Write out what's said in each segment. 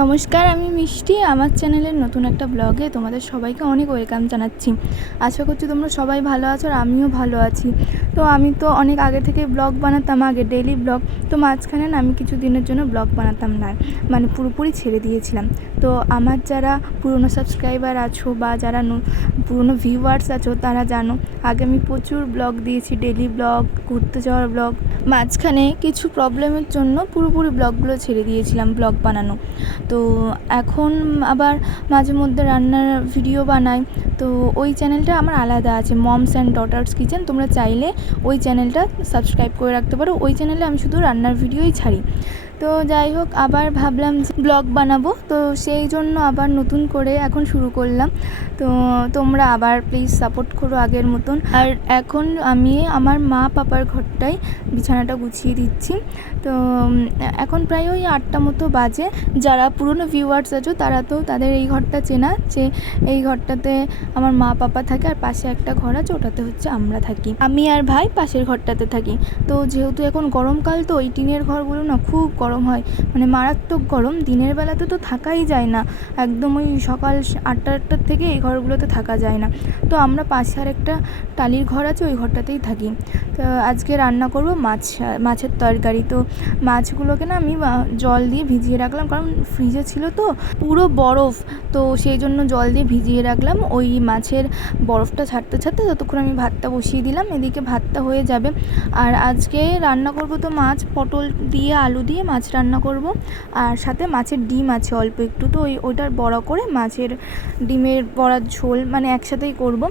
নমস্কার, আমি মিষ্টি। আমার চ্যানেলের নতুন একটা ব্লগে তোমাদের সবাইকে অনেক ওয়েলকাম জানাচ্ছি। আশা করছি তোমরা সবাই ভালো আছো আর আমিও ভালো আছি। তো আমি তো অনেক আগে থেকে ব্লগ বানাতাম, আগে ডেইলি ব্লগ। তো মাঝখানে না আমি কিছু দিনের জন্য ব্লগ বানাতাম না, মানে পুরোপুরি ছেড়ে দিয়েছিলাম। তো আমার যারা পুরনো সাবস্ক্রাইবার আছো বা যারা পুরনো ভিউয়ার্স আছো তারা জানো, আগে আমি প্রচুর ব্লগ দিয়েছি, ডেইলি ব্লগ, ঘুরতে যাওয়ার ব্লগ। মাঝখানে কিছু প্রবলেমের জন্য পুরোপুরি ব্লগগুলো ছেড়ে দিয়েছিলাম ব্লগ বানানো। তো এখন আবার মাঝে মধ্যে রান্নার ভিডিও বানাই। তো ওই চ্যানেলটা আমার আলাদা আছে, মমস অ্যান্ড ডটার্স কিচেন। তোমরা চাইলে ওই চ্যানেলটা সাবস্ক্রাইব করে রাখতে পারো। ওই চ্যানেলে আমি শুধু রান্নার ভিডিওই ছাড়ি। তো যাই হোক, আবার ভাবলাম যে ব্লগ বানাবো, তো সেই জন্য আবার নতুন করে এখন শুরু করলাম। তো তোমরা আবার প্লিজ সাপোর্ট করো আগের মতন। আর এখন আমি আমার মা পাপার ঘরটায় বিছানাটা গুছিয়ে দিচ্ছি। তো এখন প্রায় ওই 8টা মতো বাজে। যারা পুরনো ভিউয়ার্স আছো তারা তো তাদের এই ঘরটা চেনা, যে এই ঘরটাতে আমার মা পাপা থাকে আর পাশে একটা ঘর আছে, ওটাতে হচ্ছে আমরা থাকি। আমি আর ভাই পাশের ঘরটাতে থাকি। তো যেহেতু এখন গরমকাল, তো ওই টিনের ঘরগুলো না খুব গরম হয়, মানে মারাত্মক গরম। দিনের বেলাতে তো থাকাই যায় না, একদম ওই সকাল 8টার থেকে এই ঘরগুলোতে থাকা যায় না। তো আমরা পাশে আর একটা টালির ঘর আছে, ওই ঘরটাতেই থাকি। তো আজকে রান্না করব মাছের তরকারি। তো মাছগুলোকে না আমি জল দিয়ে ভিজিয়ে রাখলাম, কারণ ফ্রিজে ছিল তো পুরো বরফ। তো সেই জন্য জল দিয়ে ভিজিয়ে রাখলাম। ওই মাছের বরফটা ছাড়তে ছাড়তে ততক্ষণ আমি ভাতটা বসিয়ে দিলাম, এদিকে ভাতটা হয়ে যাবে। আর আজকে রান্না করব তো মাছ, পটল দিয়ে আলু দিয়ে মাছ রান্না করব। আর সাথে মাছের ডিম আছে অল্প একটু, তো ওইটার বড়া করে মাছের ডিমের বড়ার ঝোল, মানে একসাথেই করব।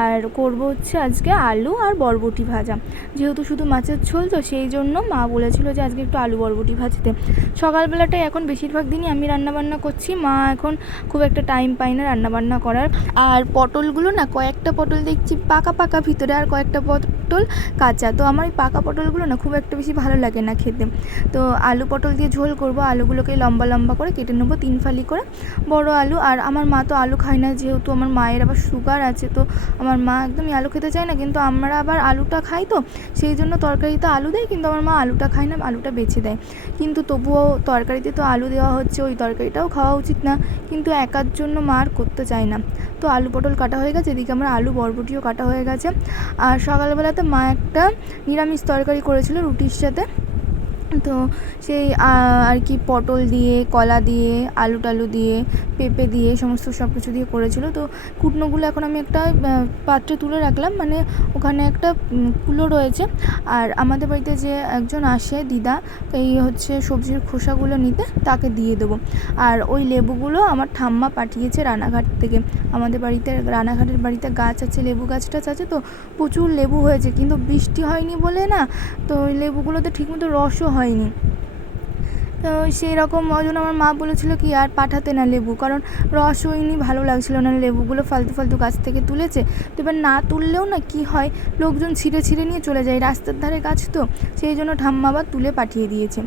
আর করব হচ্ছে আজকে আলু আর বরবটি ভাজা। যেহেতু শুধু মাছের ঝোল, তো সেই জন্য মা বলেছিল যে আজকে একটু আলু বরবটি ভাজতে। সকালবেলাটাই এখন বেশিরভাগ দিনই আমি রান্নাবান্না করছি, মা এখন খুব একটা টাইম পায় না রান্নাবান্না করার। আর পটলগুলো না, কয়েকটা পটল দেখছি পাকা পাকা ভিতরে, আর কয়েকটা পটল কাঁচা। তো আমার এই পাকা পটলগুলো না খুব একটা বেশি ভালো লাগে না খেতে। তো আলু পটল দিয়ে ঝোল করব। আলুগুলোকে লম্বা লম্বা করে কেটে নেবো, 3 ফালি করে বড় আলু। আর আমার মা তো আলু খায় না, যেহেতু আমার মায়ের আবার সুগার আছে, তো আমার মা একদমই আলু খেতে চায় না। কিন্তু আমরা আবার আলুটা খাই, তো সেই জন্য তরকারিতে আলু দেয়, কিন্তু আমার মা আলুটা খায় না, আলুটা বেছে দেয়। কিন্তু তবুও তরকারিতে তো আলু দেওয়া হচ্ছে, ওই তরকারিটাও খাওয়া উচিত না, কিন্তু একার জন্য মা আর করতে চায় না। তো আলু পটল কাটা হয়ে গেছে, এদিকে আমার আলু বরবটিও কাটা হয়ে গেছে। আর সকালবেলাতে মা একটা নিরামিষ তরকারি করেছিল রুটির সাথে। তো সেই আর কি পটল দিয়ে, কলা দিয়ে, আলু টালু দিয়ে, পেঁপে দিয়ে, সমস্ত সব কিছু দিয়ে করেছিল। তো কুটনোগুলো এখন আমি একটা পাত্রে তুলে রাখলাম, মানে ওখানে একটা কুলো রয়েছে। আর আমাদের বাড়িতে যে একজন আসে দিদা, এই হচ্ছে সবজির খোসাগুলো নিতে, তাকে দিয়ে দেবো। আর ওই লেবুগুলো আমার ঠাম্মা পাঠিয়েছে রানাঘাট থেকে। আমাদের বাড়িতে রানাঘাটের বাড়িতে গাছ আছে, লেবু গাছ টাছ আছে, তো প্রচুর লেবু হয়েছে, কিন্তু বৃষ্টি হয়নি বলে না, তো ওই লেবুগুলোতে ঠিকমতো রসও হয়নি। তো সেই রকম ওই জন্য আমার মা বলেছিল কি আর পাঠাতে না লেবু, কারণ রস হয়নি, ভালো লাগছিল না। লেবুগুলো ফালতু ফালতু গাছ থেকে তুলেছে, তো এবার না তুললেও না কি হয়, লোকজন ছিঁড়ে ছিঁড়ে নিয়ে চলে যায়, রাস্তার ধারে গাছ তো, সেই জন্য ঠাম্মা আবার তুলে পাঠিয়ে দিয়েছে।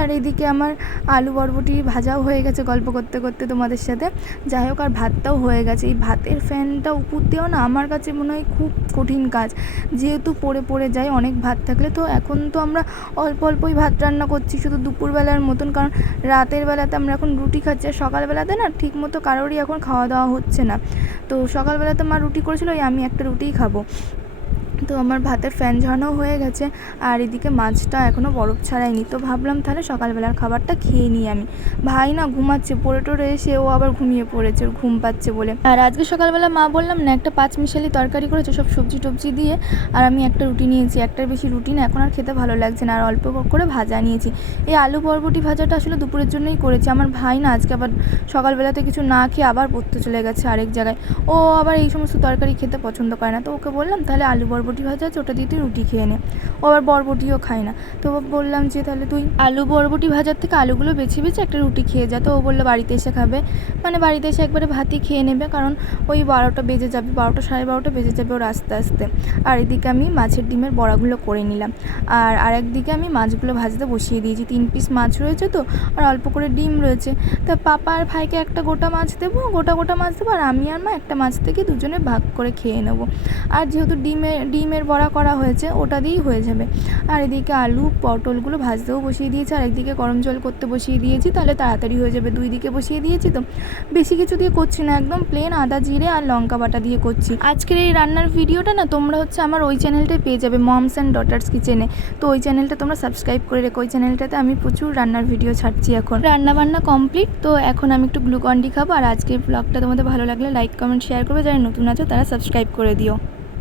আর এদিকে আমার আলু বরবটি ভাজাও হয়ে গেছে গল্প করতে করতে তোমাদের সাথে। যাই হোক, আর ভাতটাও হয়ে গেছে। এই ভাতের ফ্যানটা উপর দেওয়া না আমার কাছে মনে হয় খুব কঠিন কাজ, যেহেতু পড়ে পড়ে যায় অনেক ভাত থাকলে। তো এখন তো আমরা অল্প অল্পই ভাত রান্না করছি, শুধু দুপুরবেলার মতন, কারণ রাতের বেলাতে আমরা এখন রুটি খাচ্ছি। আর সকালবেলাতে না ঠিক মতো কারোরই এখন খাওয়া দাওয়া হচ্ছে না। তো সকালবেলাতে মা রুটি করেছিল, আমি একটা রুটিই খাবো। তো আমার ভাতের ফ্যান ঝরানোও হয়ে গেছে। আর এদিকে মাছটা এখনও বরফ ছাড়ায়নি, তো ভাবলাম তাহলে সকালবেলার খাবারটা খেয়ে নিই আমি। ভাই না ঘুমাচ্ছে, পড়ে টোরে এসে ও আবার ঘুমিয়ে পড়েছে, ওর ঘুম পাচ্ছে বলে। আর আজকে সকালবেলা মা বললাম না একটা 5 মিশালি তরকারি করেছে সব সবজি টবজি দিয়ে, আর আমি একটা রুটি নিয়েছি। একটার বেশি রুটি না এখন আর খেতে ভালো লাগছে না, আর অল্প করে ভাজা নিয়েছি। এই আলু বরবটি ভাজাটা আসলে দুপুরের জন্যই করেছি। আমার ভাই না আজকে আবার সকালবেলাতে কিছু না খেয়ে আবার পড়তে চলে গেছে আরেক জায়গায়। ও আবার এই সমস্ত তরকারি খেতে পছন্দ করে না, তো ওকে বললাম তাহলে আলু বরবটি ভাজা আছে, ওটা দিয়ে তুই রুটি খেয়ে নে। ও আবার বরবটিও খায় না, তো বললাম যে তাহলে তুই আলু বরবটি ভাজার থেকে আলুগুলো বেছে বেছে একটা রুটি খেয়ে যা। তো ও বললো বাড়িতে এসে খাবে, মানে বাড়িতে এসে একবারে ভাতই খেয়ে নেবে, কারণ ওই 12টা বেজে যাবে, 12টা সাড়ে 12টা বেজে যাবে ওর আস্তে আস্তে। আর এদিকে আমি মাছের ডিমের বড়াগুলো করে নিলাম। আর আরেকদিকে আমি মাছগুলো ভাজতে বসিয়ে দিয়েছি। 3 পিস মাছ রয়েছে তো, আর অল্প করে ডিম রয়েছে। তা পাপা আর ভাইকে একটা গোটা মাছ দেবো, গোটা মাছ দেবো, আর আমি আর মা একটা মাছ থেকে দুজনে ভাগ করে খেয়ে নেবো। আর যেহেতু ডিম ডিমের বড়া করা হয়েছে, ওটা দিয়েই হয়ে যাবে। আর এদিকে আলু পটলগুলো ভাজতেও বসিয়ে দিয়েছি, আর একদিকে গরম জল করতে বসিয়ে দিয়েছি, তাহলে তাড়াতাড়ি হয়ে যাবে। দুই দিকে বসিয়ে দিয়েছি তো, বেশি কিছু দিয়ে করছি না, একদম প্লেন আদা জিরে আর লঙ্কা বাটা দিয়ে করছি। আজকের এই রান্নার ভিডিওটা না তোমরা হচ্ছে আমার ওই চ্যানেলটায় পেয়ে যাবে, মমস অ্যান্ড ডটার্স কিচেনে। তো ওই চ্যানেলটা তোমরা সাবস্ক্রাইব করে রেখো, ওই চ্যানেলটাতে আমি প্রচুর রান্নার ভিডিও ছাড়ছি। এখন রান্না বান্না কমপ্লিট, তো এখন আমি একটু গ্লুকন ডি খাবো। আর আজকের ব্লগটা তোমাদের ভালো লাগলে লাইক কমেন্ট শেয়ার করবে, যারা নতুন আছো তারা সাবস্ক্রাইব করে দিও।